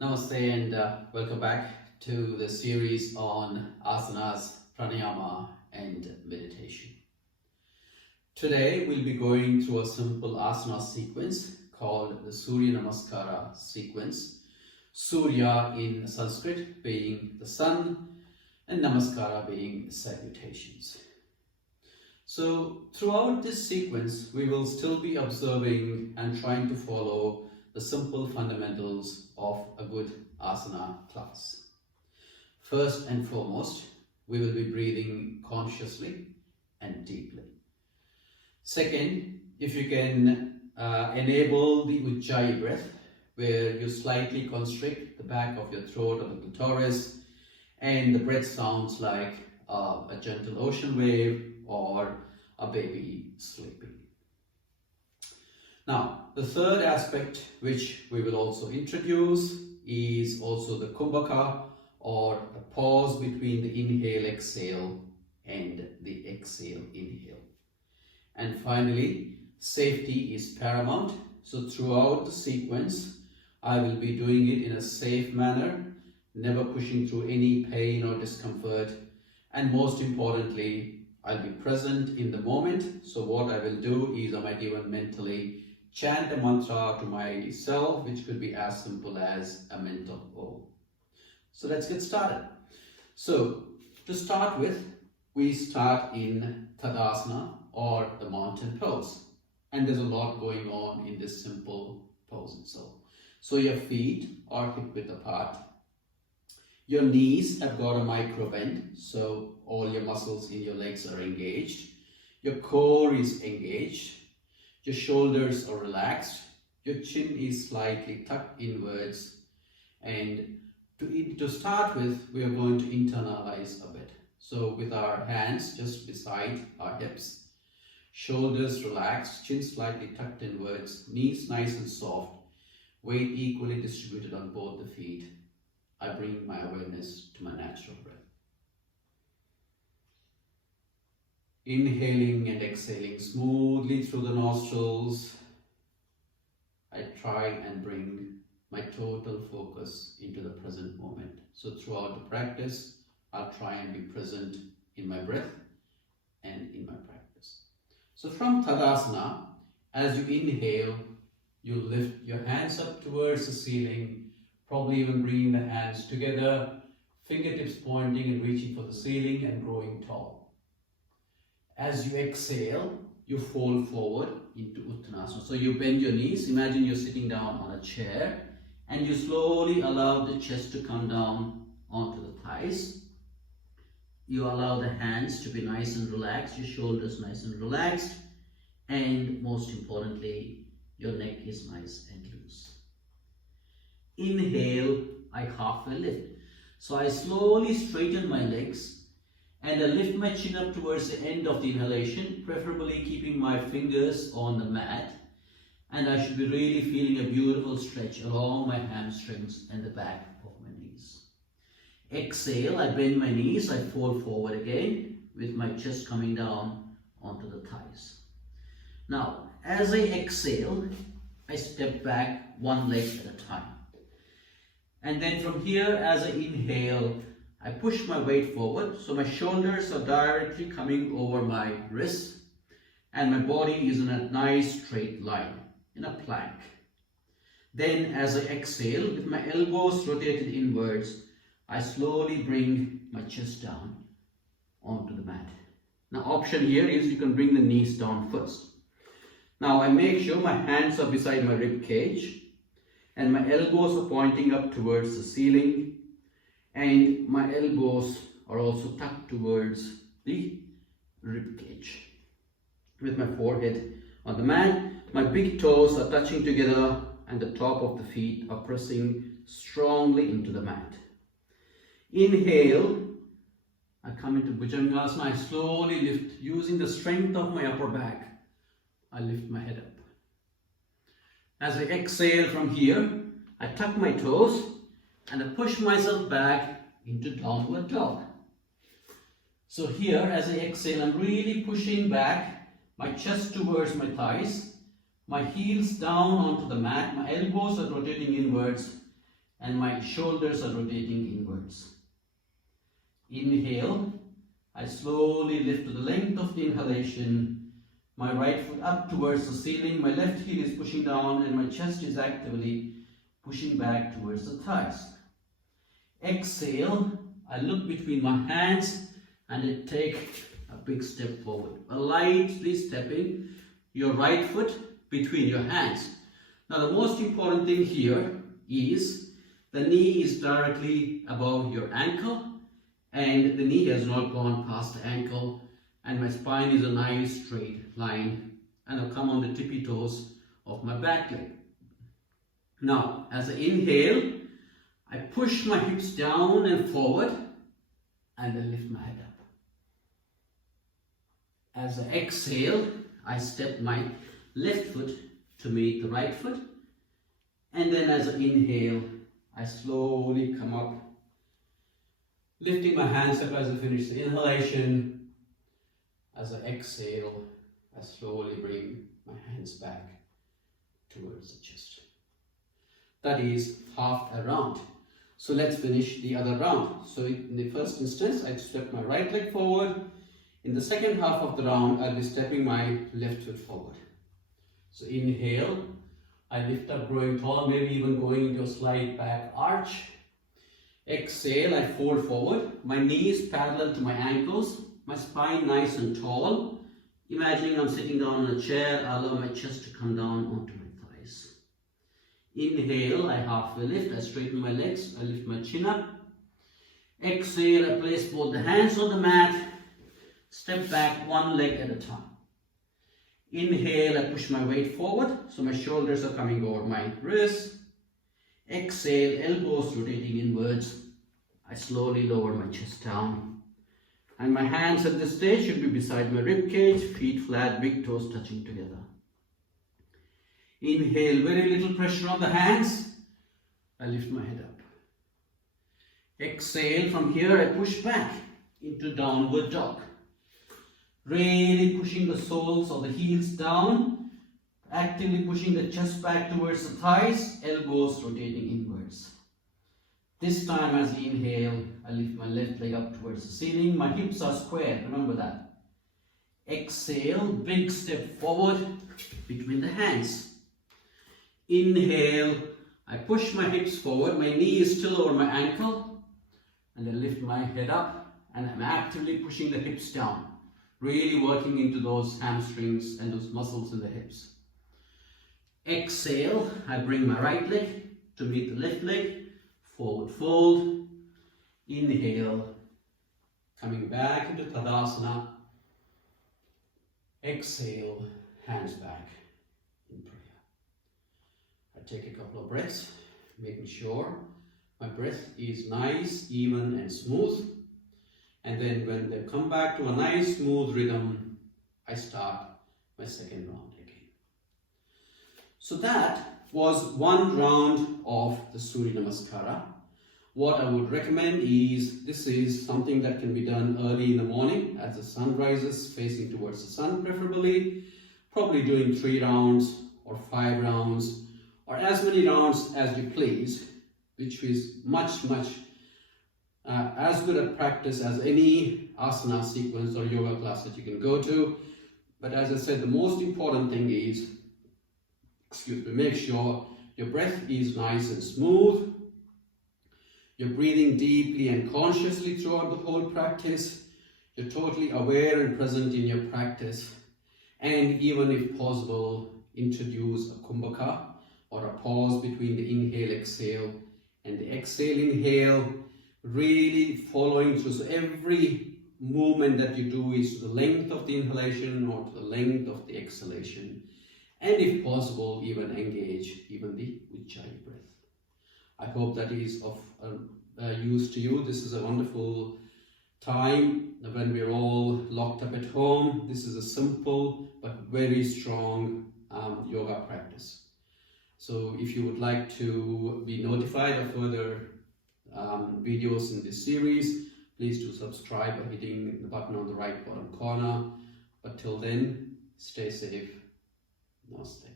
Namaste and welcome back to the series on asanas, pranayama and meditation. Today we'll be going through a simple asana sequence called the Surya Namaskara sequence. Surya in Sanskrit being the sun and Namaskara being salutations. So throughout this sequence we will still be observing and trying to follow the simple fundamentals of a good asana class. First and foremost, we will be breathing consciously and deeply. Second, if you can enable the Ujjayi breath, where you slightly constrict the back of your throat or the clitoris, and the breath sounds like a gentle ocean wave or a baby sleeping. Now, the third aspect which we will also introduce is also the kumbhaka, or the pause between the inhale-exhale and the exhale-inhale. And finally, safety is paramount. So throughout the sequence, I will be doing it in a safe manner, never pushing through any pain or discomfort. And most importantly, I'll be present in the moment. So what I will do is I might even mentally chant a mantra to myself, which could be as simple as a mental Om. So let's get started. So to start with, we start in Tadasana, or the mountain pose. And there's a lot going on in this simple pose itself. So your feet are hip width apart. Your knees have got a micro bend, so all your muscles in your legs are engaged. Your core is engaged. Your shoulders are relaxed, your chin is slightly tucked inwards, and to start with, we are going to internalize a bit. So with our hands just beside our hips, shoulders relaxed, chin slightly tucked inwards, knees nice and soft, weight equally distributed on both the feet, I bring my awareness to my natural breath. Inhaling and exhaling smoothly through the nostrils, I try and bring my total focus into the present moment. So throughout the practice, I'll try and be present in my breath and in my practice. So from Tadasana, as you inhale, you lift your hands up towards the ceiling, probably even bringing the hands together, fingertips pointing and reaching for the ceiling and growing tall. As you exhale, you fold forward into Uttanasana. So you bend your knees, imagine you're sitting down on a chair, and you slowly allow the chest to come down onto the thighs. You allow the hands to be nice and relaxed, your shoulders nice and relaxed, and most importantly, your neck is nice and loose. Inhale, I halfway lift. So I slowly straighten my legs, and I lift my chin up towards the end of the inhalation, preferably keeping my fingers on the mat. And I should be really feeling a beautiful stretch along my hamstrings and the back of my knees. Exhale, I bend my knees, I fold forward again with my chest coming down onto the thighs. Now, as I exhale, I step back one leg at a time. And then from here, as I inhale, I push my weight forward, so my shoulders are directly coming over my wrists, and my body is in a nice straight line, in a plank. Then as I exhale, with my elbows rotated inwards, I slowly bring my chest down onto the mat. Now option here is you can bring the knees down first. Now I make sure my hands are beside my rib cage, and my elbows are pointing up towards the ceiling, and my elbows are also tucked towards the rib cage. With my forehead on the mat, my big toes are touching together and the top of the feet are pressing strongly into the mat. Inhale, I come into Bhujangasana, I slowly lift, using the strength of my upper back, I lift my head up. As I exhale from here, I tuck my toes and I push myself back into downward dog. So here, as I exhale, I'm really pushing back my chest towards my thighs, my heels down onto the mat, my elbows are rotating inwards, and my shoulders are rotating inwards. Inhale, I slowly lift to the length of the inhalation, my right foot up towards the ceiling, my left heel is pushing down and my chest is actively pushing back towards the thighs. Exhale, I look between my hands and I take a big step forward, lightly stepping your right foot between your hands. Now the most important thing here is the knee is directly above your ankle and the knee has not gone past the ankle, and my spine is a nice straight line, and I'll come on the tippy toes of my back leg. Now as I inhale, I push my hips down and forward and then lift my head up. As I exhale, I step my left foot to meet the right foot, and then as I inhale, I slowly come up, lifting my hands up as I finish the inhalation. As I exhale, I slowly bring my hands back towards the chest. That is half a round. So let's finish the other round. So in the first instance, I step my right leg forward. In the second half of the round, I'll be stepping my left foot forward. So inhale, I lift up, growing tall, maybe even going into a slight back arch. Exhale, I fold forward. My knees parallel to my ankles, my spine nice and tall. Imagining I'm sitting down on a chair, I allow my chest to come down onto my thighs. Inhale, I halfway lift, I straighten my legs, I lift my chin up. Exhale, I place both the hands on the mat, step back one leg at a time. Inhale, I push my weight forward, so my shoulders are coming over my wrists. Exhale, elbows rotating inwards. I slowly lower my chest down. And my hands at this stage should be beside my rib cage, feet flat, big toes touching together. Inhale, very little pressure on the hands. I lift my head up. Exhale, from here I push back into downward dog. Really pushing the soles of the heels down, actively pushing the chest back towards the thighs, elbows rotating inwards. This time as I inhale, I lift my left leg up towards the ceiling. My hips are square, remember that. Exhale, big step forward between the hands. Inhale, I push my hips forward, my knee is still over my ankle, and I lift my head up and I'm actively pushing the hips down, really working into those hamstrings and those muscles in the hips. Exhale, I bring my right leg to meet the left leg, forward fold. Inhale, coming back into Tadasana. Exhale, hands back in prayer. I take a couple of breaths, making sure my breath is nice, even and smooth. And then when they come back to a nice smooth rhythm, I start my second round again. So that was one round of the Surya Namaskara. What I would recommend is, this is something that can be done early in the morning as the sun rises, facing towards the sun preferably, probably doing 3 rounds or 5 rounds or as many rounds as you please, which is much as good a practice as any asana sequence or yoga class that you can go to. But as I said, the most important thing is, make sure your breath is nice and smooth. You're breathing deeply and consciously throughout the whole practice. You're totally aware and present in your practice. And even if possible, introduce a kumbhaka or a pause between the inhale, exhale and the exhale, inhale, really following through. So every movement that you do is to the length of the inhalation or to the length of the exhalation. And if possible, even engage even the Ujjayi breath. I hope that is of use to you. This is a wonderful time when we're all locked up at home. This is a simple but very strong yoga practice. So if you would like to be notified of further videos in this series, please do subscribe by hitting the button on the right bottom corner. But till then, stay safe. Namaste.